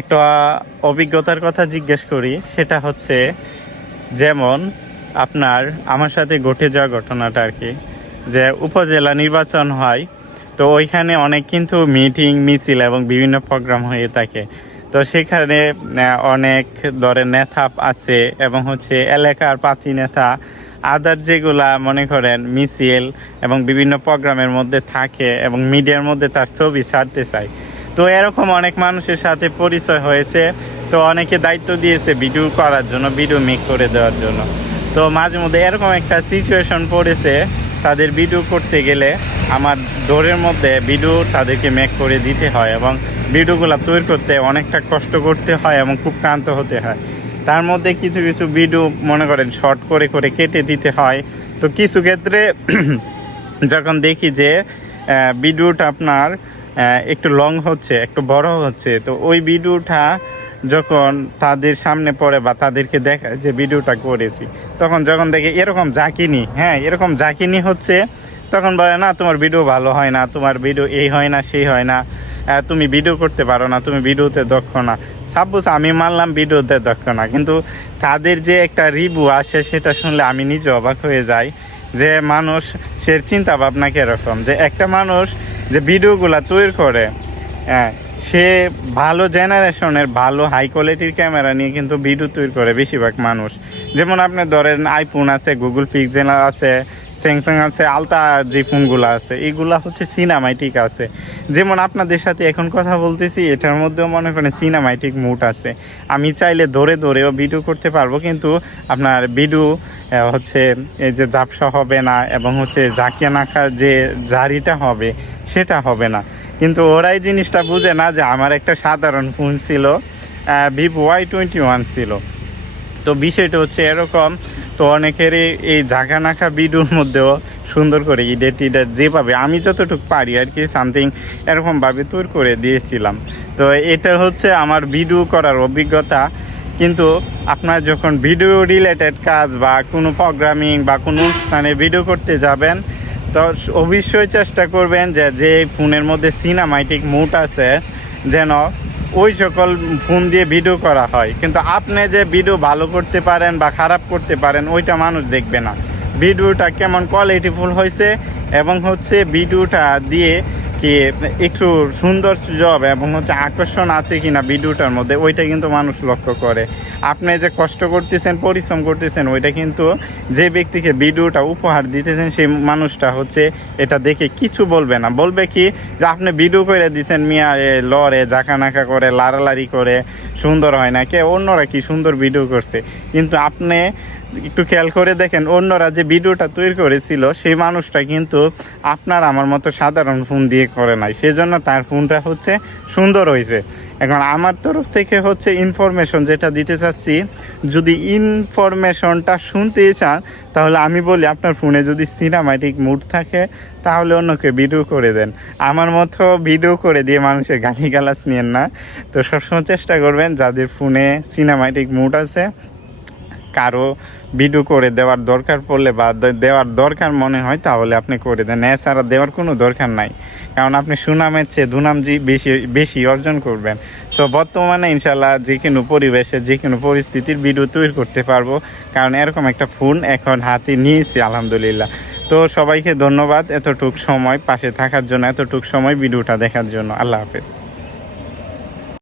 একটা অভিজ্ঞতার কথা জিজ্ঞেস করি, সেটা হচ্ছে যেমন আপনার আমার সাথে ঘটে যাওয়া ঘটনাটা আর কি, যে উপজেলা নির্বাচন হয়, তো ওইখানে অনেক কিন্তু মিটিং মিছিল এবং বিভিন্ন প্রোগ্রাম হয়ে থাকে। তো সেখানে অনেক দলের নেতা আছে এবং হচ্ছে এলাকার প্রার্থী নেতা আদার যেগুলা মনে করেন মিছিল এবং বিভিন্ন প্রোগ্রামের মধ্যে থাকে এবং মিডিয়ার মধ্যে তার ছবি ছাড়তে চায়। তো এরকম অনেক মানুষের সাথে পরিচয় হয়েছে। তো অনেকে দায়িত্ব দিয়েছে ভিডিও করার জন্য, ভিডিও মেক করে দেওয়ার জন্য। তো মাঝে মধ্যে এরকম একটা সিচুয়েশন পড়েছে, তাদের ভিডিও করতে গেলে আমার দৌড়ের মধ্যে ভিডিও তাদেরকে মেক করে দিতে হয় এবং ভিডিওগুলো তৈরি করতে অনেকটা কষ্ট করতে হয় এবং খুব ক্লান্ত হতে হয়। তার মধ্যে কিছু কিছু ভিডিও মনে করেন শর্ট করে করে কেটে দিতে হয়। তো কিছু ক্ষেত্রে যখন দেখি যে ভিডিওটা আপনার একটু লং হচ্ছে, একটু বড় হচ্ছে, তো ওই ভিডিওটা যখন তাদের সামনে পড়ে বা তাদেরকে দেখায় যে ভিডিওটা করেছি, তখন যখন দেখে এরকম ঝাঁকিনি, এরকম ঝাঁকিনি হচ্ছে, তখন বলে না তোমার ভিডিও ভালো হয় না, তোমার ভিডিও এই হয় না সেই হয় না, তুমি ভিডিও করতে পারো না, তুমি ভিডিওতে দক্ষ না। সাপোজ আমি মানলাম ভিডিওতে দক্ষ না, কিন্তু তাদের যে একটা রিভিউ আসে সেটা শুনলে আমি নিজে অবাক হয়ে যাই যে মানুষ সে চিন্তা ভাবনা কীরকম, যে একটা মানুষ যে ভিডিওগুলা তৈরি করে সে ভালো জেনারেশনের ভালো হাই কোয়ালিটির ক্যামেরা নিয়ে কিন্তু ভিডিও তৈরি করে বেশিরভাগ মানুষ। যেমন আপনি ধরেন আইফোন আছে, গুগল পিক্সেল আছে, স্যামসাং আছে, আলট্রা যে ফোনগুলো আছে এগুলা হচ্ছে সিনেমাটিক আছে। যেমন আপনাদের সাথে এখন কথা বলতেছি, এটার মধ্যেও মনে করেন সিনেমাটিক মুড আছে। আমি চাইলে ধরেও ভিডিও করতে পারবো, কিন্তু আপনার ভিডিও হচ্ছে এই যে ঝাপসা হবে না এবং হচ্ছে ঝাঁকিয়ে নাকা যে জারিটা হবে সেটা হবে না। কিন্তু ওরাই জিনিসটা বুঝে না যে আমার একটা সাধারণ ফোন ছিল, ভিভো Y21 ছিল। তো বিষয়টা হচ্ছে এরকম। তো অনেকেরই এই ঝাঁকা নাকা ভিডিওর মধ্যেও সুন্দর করে ইডিট যেভাবে আমি যতটুকু পারি আর কি সামথিং এরকমভাবে তৈরি করে দিয়েছিলাম। তো এটা হচ্ছে আমার ভিডিও করার অভিজ্ঞতা। কিন্তু আপনার যখন ভিডিও রিলেটেড কাজ বা কোনো প্রোগ্রামিং বা কোনো অনুষ্ঠানে ভিডিও করতে যাবেন, তো অবশ্যই চেষ্টা করবেন যে ফোনের মধ্যে সিনেমাটিক মুড আছে যেন ওই সকল ফোন দিয়ে ভিডিও করা হয়। কিন্তু আপনি যে ভিডিও ভালো করতে পারেন বা খারাপ করতে পারেন ওইটা মানুষ দেখবে না, ভিডিওটা কেমন কোয়ালিটিফুল হয়েছে এবং হচ্ছে ভিডিওটা দিয়ে কি একটু সৌন্দর্য এবং হচ্ছে আকর্ষণ আছে কিনা ভিডিওটার মধ্যে, ওইটা কিন্তু মানুষ লক্ষ্য করে। আপনি যে কষ্ট করতেছেন, পরিশ্রম করতেছেন, ওইটা কিন্তু যে ব্যক্তিকে ভিডিওটা উপহার দিতেছেন সেই মানুষটা হচ্ছে এটা দেখে কিছু বলবে না। বলবে কি যে আপনি ভিডিও করে দিচ্ছেন মিয়া লড়ে জাকানাকা করে লাড়ালাড়ি করে, সুন্দর হয় না, কে অন্যরা কি সুন্দর ভিডিও করছে। কিন্তু আপনি একটু খেয়াল করে দেখেন অন্যরা যে ভিডিওটা তৈরি করেছিল সেই মানুষটা কিন্তু আপনার আমার মতো সাধারণ ফোন দিয়ে করে নাই, সেজন্য তার ফোনটা হচ্ছে সুন্দর হয়েছে। এখন আমার তরফ থেকে হচ্ছে ইনফরমেশন যেটা দিতে চাচ্ছি, যদি ইনফরমেশনটা শুনতেই চান তাহলে আমি বলি আপনার ফোনে যদি সিনেমাটিক মুড থাকে তাহলে অন্যকে ভিডিও করে দেন। আমার মতো ভিডিও করে দিয়ে মানুষের গালিগালাজ নিয়েন না। তো সবসময় চেষ্টা করবেন যাদের ফোনে সিনেমাটিক মুড আছে কারো ভিডিও করে দেওয়ার দরকার পড়লে বা দেওয়ার দরকার মনে হয় তাহলে আপনি করে দেন, এছাড়া দেওয়ার কোনো দরকার নাই। কারণ আপনি সুনামের চেয়ে দুনাম বেশি অর্জন করবেন। সো বর্তমানে ইনশাল্লাহ যে কোনো পরিবেশে যে কোনো পরিস্থিতির ভিডিও তৈরি করতে পারবো, কারণ এরকম একটা ফোন এখন হাতে নিয়েছি আলহামদুলিল্লাহ। তো সবাইকে ধন্যবাদ এতটুক সময় পাশে থাকার জন্য, এতটুক সময় ভিডিওটা দেখার জন্য। আল্লাহ হাফেজ।